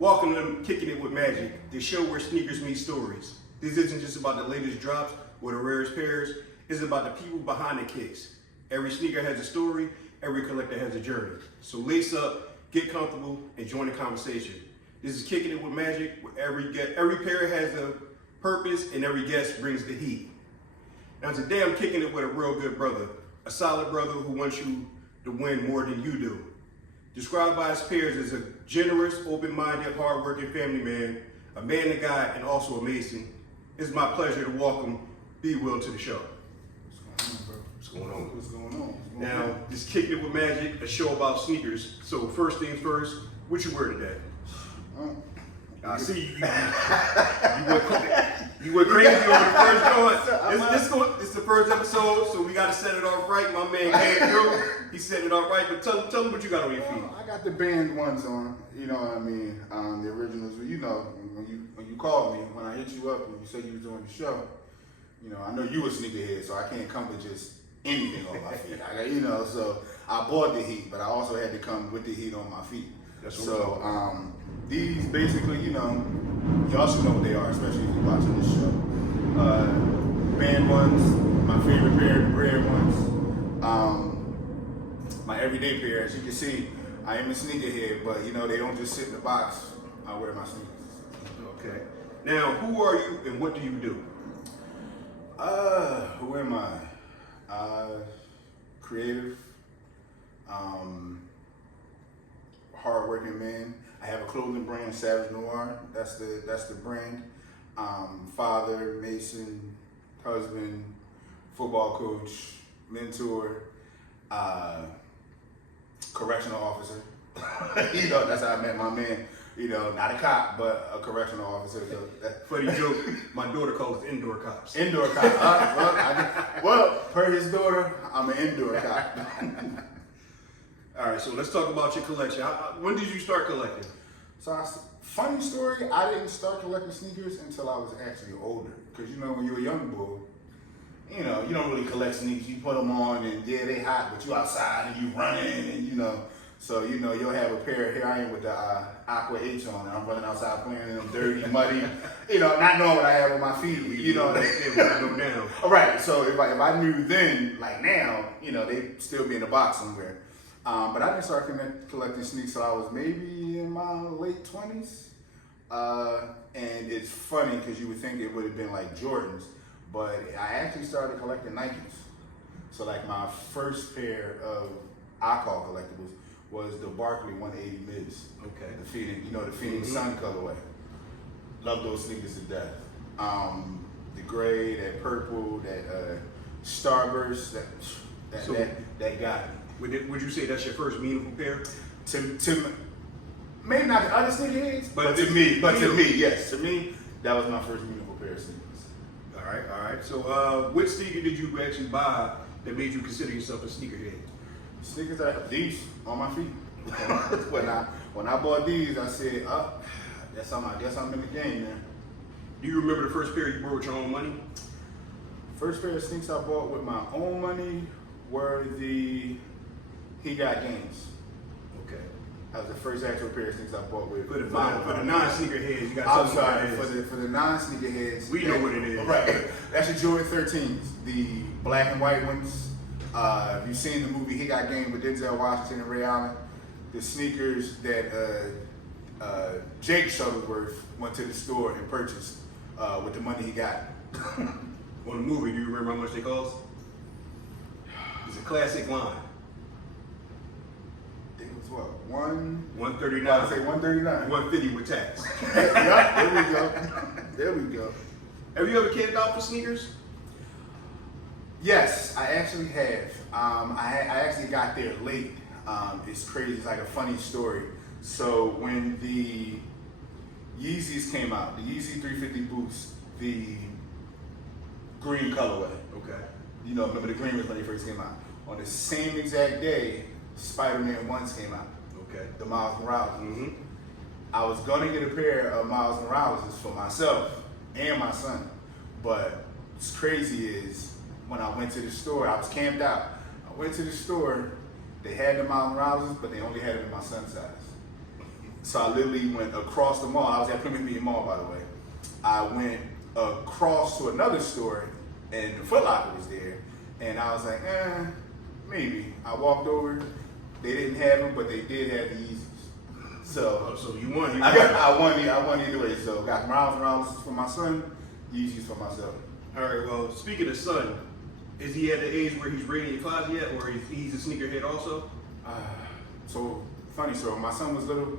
Welcome to Kicking It with Magik, the show where sneakers meet stories. This isn't just about the latest drops or the rarest pairs, it's about the people behind the kicks. Every sneaker has a story, every collector has a journey. So lace up, get comfortable, and join the conversation. This is Kicking It with Magik, where every pair has a purpose and every guest brings the heat. Now today I'm kicking it with a real good brother, a solid brother who wants you to win more than you do. Described by his peers as a generous, open-minded, hard-working family man, a man of God, and also a Mason. It's my pleasure to welcome BWill to the show. What's going on, bro? What's going on? What's going on? Now, this Kicking It with Magik, a show about sneakers. So first things first, what you wear today? I see you went crazy on the first joint. It's the first episode, so we got to set it off right. My man came through. He set it off right. But tell them what you got on your feet. I got the band ones on. You know what I mean? The originals. You know, when you called me, when I hit you up, when you said you was doing the show, you know, I know you a sneakerhead, so I can't come with just anything on my feet. So I bought the heat, but I also had to come with the heat on my feet. These basically, you know, y'all should know what they are, especially if you're watching this show. Band ones, my favorite pair, the red ones. My everyday pair, as you can see, I am a sneakerhead, but you know, they don't just sit in the box. I wear my sneakers. Okay. Now, who are you and what do you do? Who am I? Creative, hardworking man. I have a clothing brand, Savage Noir. That's the brand. Father, Mason, husband, football coach, mentor, correctional officer. You know, that's how I met my man. You know, not a cop, but a correctional officer. So Funny joke. My daughter calls it indoor cops. Indoor cop. Well, per his daughter, I'm an indoor cop. All right, so let's talk about your collection. When did you start collecting? So, funny story, I didn't start collecting sneakers until I was actually older. Because, you know, when you're a young boy, you know, you don't really collect sneakers. You put them on and, yeah, they hot, but you outside and you running and, you know. So, you know, you'll have a pair, here I am with the Aqua H on, and I'm running outside playing in them dirty, muddy, you know, not knowing what I have on my feet, you know. Down. All right, so if I knew then, like now, you know, they'd still be in a box somewhere. But I didn't start collecting sneakers till I was maybe in my late 20s. And it's funny because you would think it would have been like Jordans, but I actually started collecting Nikes. So like my first pair of I call collectibles was the Barkley 180 mids. Okay. The Phoenix, you know, the Phoenix Sun colorway. Love those sneakers to death. The gray, that purple, that Starburst, that got me. Would you say that's your first meaningful pair? To maybe not the other sneakerheads, but to me, yes. To me, that was my first meaningful pair of sneakers. All right. So which sneaker did you actually buy that made you consider yourself a sneakerhead? Sneakers that I have these on my feet. when I bought these, I said, I guess I'm in the game, man. Do you remember the first pair you bought with your own money? First pair of sneakers I bought with my own money were the He Got Games. Okay. That was the first actual pair of sneakers I bought with For the non-sneakerheads, you got I'm something sorry, about for the non-sneakerheads. We know what it is. Right. That's the Jordan 13s, the black and white ones. If you've seen the movie He Got Game with Denzel Washington and Ray Allen, the sneakers that Jake Shuttleworth went to the store and purchased with the money he got. On the movie, do you remember how much they cost? It's a classic line. I think it was what, $139? $139. I'd say $139. $150 with tax. Yep, there we go. Have you ever camped out for sneakers? Yes, I actually have. I actually got there late. It's crazy. It's like a funny story. So when the Yeezys came out, the Yeezy 350 Boost, the green colorway. Okay. You know, remember the green was when they first came out. On the same exact day, Spider-Man 1s came out. Okay. The Miles Morales. Mm-hmm. I was gonna get a pair of Miles Morales for myself and my son, but what's crazy is when I went to the store, I was camped out. I went to the store, they had the Miles Morales, but they only had them in my son's size. So I literally went across the mall. I was at Plymouth Meeting Mall, by the way. I went across to another store, and the Foot Locker was there. And I was like, maybe. I walked over. They didn't have them, but they did have the Yeezys. So, so you won. I won either way. So got Miles for my son, Yeezys for myself. All right. Well, speaking of son, is he at the age where he's raiding your closet yet, or he's a sneakerhead also? So funny story. My son was little.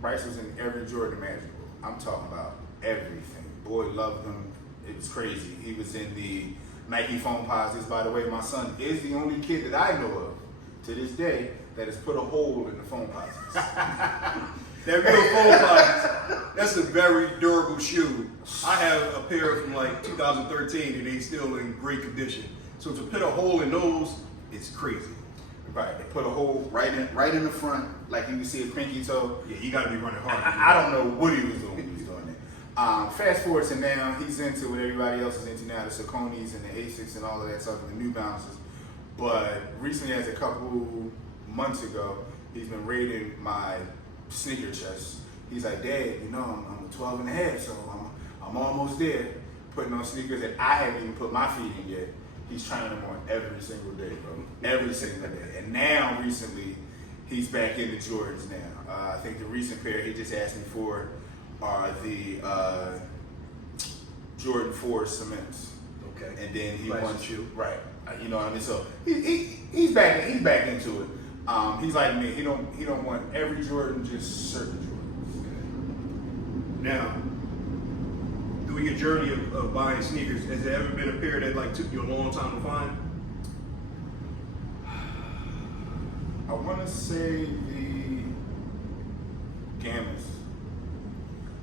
Bryce was in every Jordan Magical. I'm talking about everything. Boy loved them. It was crazy. He was in the Nike foam posits. By the way, my son is the only kid that I know of to this day that has put a hole in the foam posits. That real foam posits, that's a very durable shoe. I have a pair from like 2013 and they still in great condition. So to put a hole in those, it's crazy. Right, they put a hole right in the front, like you can see his pinky toe. Yeah, you gotta be running hard. I don't know what he was doing when he was doing that. Fast forward to now, he's into what everybody else is into now, the Sauconys and the Asics and all of that stuff, and the New Balances. But recently, as a couple months ago, he's been raiding my sneaker chest. He's like, Dad, you know, I'm 12 and a half, so I'm almost there. Putting on sneakers that I haven't even put my feet in yet. He's trying them on every single day, bro. Every single day. And now, recently, he's back into Jordans now. I think the recent pair he just asked me for are the Jordan 4 Cements. Okay. And then he Classic wants shoe. right. You know what I mean? So he's back into it. He's like me. He don't want every Jordan, just certain Jordans. Now, through your journey of buying sneakers, has there ever been a pair that like took you a long time to find? I want to say the Gammas.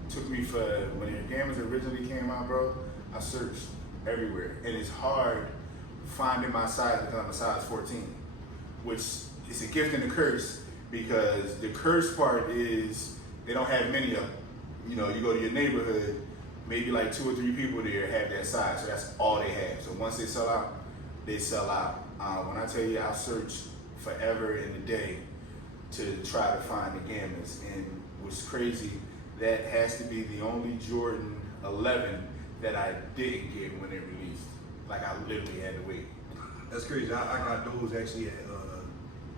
Took me for, when the Gammas originally came out, bro, I searched everywhere. And it's hard finding my size because I'm a size 14, which is a gift and a curse because the curse part is they don't have many of them. You know, you go to your neighborhood, maybe like 2 or 3 people there have that size, so that's all they have. So once they sell out, they sell out. When I tell you I searched forever in a day to try to find the Gammas, and what's crazy, that has to be the only Jordan 11 that I didn't get when it released. Like I literally had to wait. That's crazy. I got those actually at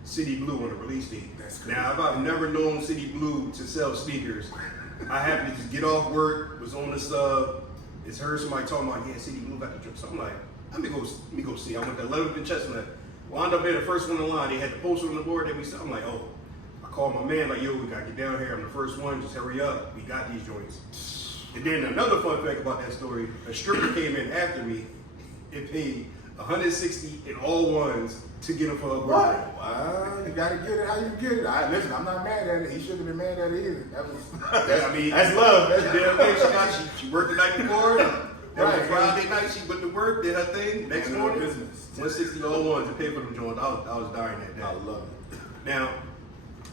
City Blue on the release date. That's crazy. Now, if I've never known City Blue to sell sneakers, I happened to just get off work, was on the sub, it's heard somebody talking about, yeah, City Blue got the drip. So I'm like, let me go see. I went to 11th and Chestnut. Wound up being the first one in line. They had the poster on the board that we saw. I'm like, oh. I called my man, like, yo, we gotta get down here. I'm the first one. Just hurry up. We got these joints. And then another fun fact about that story, a stripper came in after me and paid $160 in all ones to get them for her birthday. Well, you gotta get it how you get it. Listen, I'm not mad at it. He shouldn't have been mad at it either. That's love. That's damn thing. She worked the night before. That was Right. Friday night. She went to work, did her thing. Next Handle her morning, business. $160 all ones to pay for them joints. I was dying that day. I love it. Now,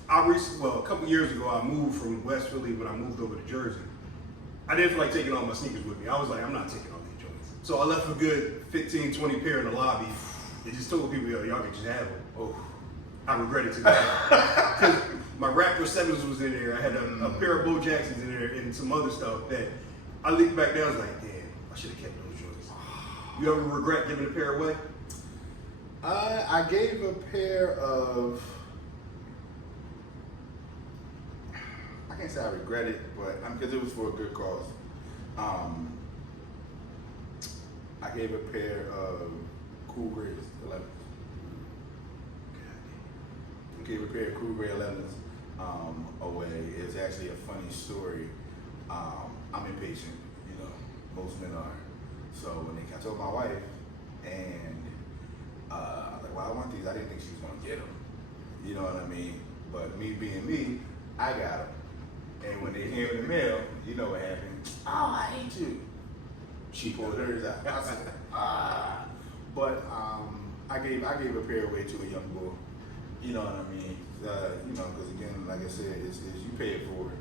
a couple years ago, I moved from West Philly when I moved over to Jersey. I didn't feel like taking all my sneakers with me. I was like, I'm not taking all these joints. So I left a good 15, 20 pair in the lobby. They just told people, yo, y'all can just have them. Oh, I regret it today. Because my Raptor 7s was in there. I had a pair of Bo Jacksons in there and some other stuff that I looked back there. I was like, damn, I should have kept those joints. You ever regret giving a pair away? I gave a pair of, I can't say I regret it, but because it was for a good cause. I gave a pair of Cool Grays 11s. I gave a pair of Cool Gray 11s away. It's actually a funny story. I'm impatient, you know, most men are. So when I told my wife, and I was like, well, I want these. I didn't think she was gonna get them. You know what I mean? But me being me, I got them. And when they came in the mail, you know what happened? Oh, I hate you. She pulled hers out. I said, ah. But I gave a pair away to a young boy. You know what I mean? You know, because again, like I said, it's you pay it forward.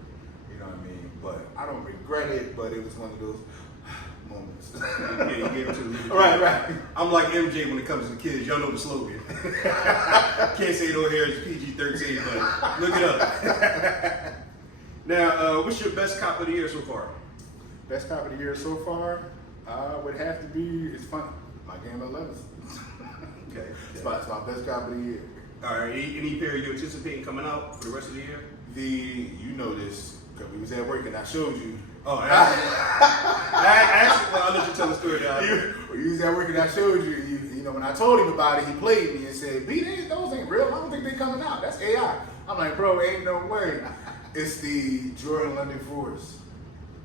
You know what I mean? But I don't regret it. But it was one of those moments. Yeah, you gave it to me. Right. I'm like MJ when it comes to kids. Y'all know the slogan. Can't say no here. It's PG-13, but look it up. Now, what's your best cop of the year so far? Best cop of the year so far would have to be, it's fun, my game 11s. Okay. It's my best cop of the year. All right. Any pair you anticipating coming out for the rest of the year? You know this, because we was at work and I showed you. Oh, actually, well, I'll let you tell the story. You was at work and I showed you. You know, when I told him about it, he played me and said, those ain't real. I don't think they coming out. That's AI. I'm like, bro, ain't no way. It's the Jordan London Force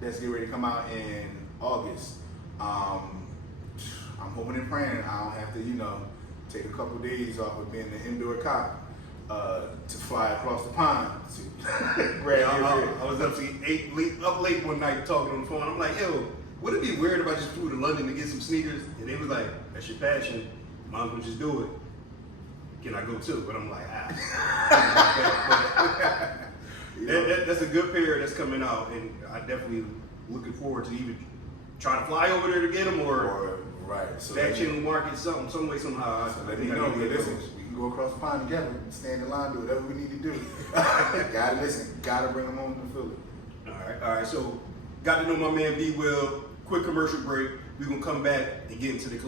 that's getting ready to come out in August. I'm hoping and praying I don't have to, take a couple days off of being an indoor cop to fly across the pond to grab I was up late one night talking on the phone. I'm like, yo, would it be weird if I just flew to London to get some sneakers? And they was like, that's your passion. Mom can just do it. Can I go too? But I'm like, that's a good pair that's coming out, and I definitely looking forward to even trying to fly over there to get them or right. So that channel market some way somehow. So let me know. Listen, we can go across the pond together, stand in line, do whatever we need to do. Gotta listen. Gotta bring them home to Philly. All right. So got to know my man BWill. Quick commercial break. We're gonna come back and get into the